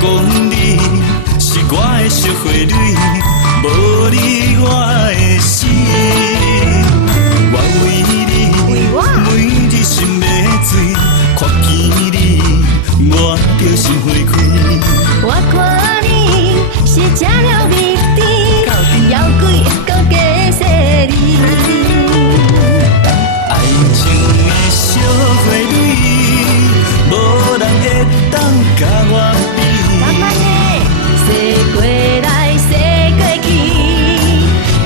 讲你是我的小花蕊，无你我会死。我为你每日心要醉，看见你我着心花开。我看你是食了蜜甜，妖怪搁加势利。爱情的小花蕊，无人会当甲我比。慢慢的，洗过来，洗过去，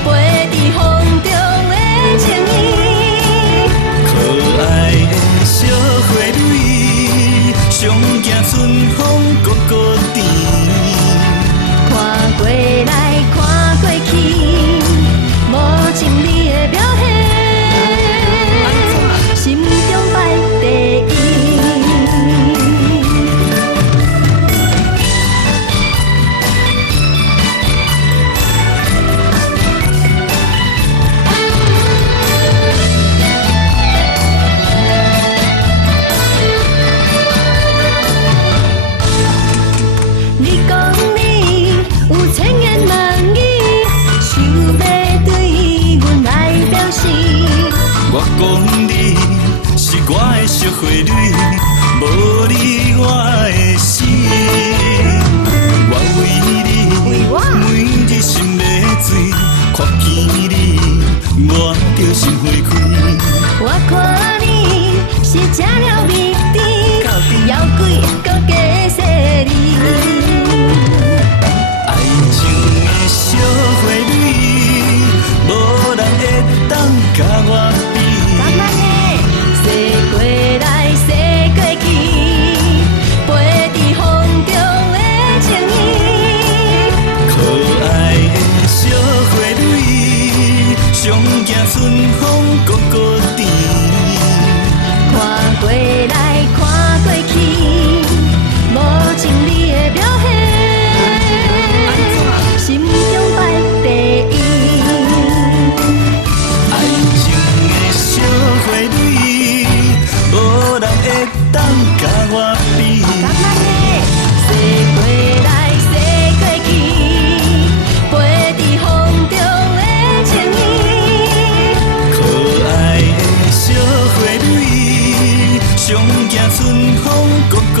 飞伫风中的情意。可爱的小花蕊，上惊春风谷谷甜。看过来，看过去，无情你的表现，心中排第一。你讲你有千言万语，想要对阮来表示。我讲你是我的小花蕊，无你我会死。我为你每日心要醉，看见你我着心花开。我看你是食了蜜甜，妖怪搁加势利。爱情的小花蕊，无人会当甲我比。慢慢的，洗过来，洗过去，飞伫风中的情意。可爱的小花蕊，上惊春风谷谷甜。看过来，看过去，无情你的表现，心中排第一。爱情的小花蕊，无人会当甲我比。慢慢的，洗过来，洗过去，飞伫风中的情意。可爱的小花蕊，上惊春风谷谷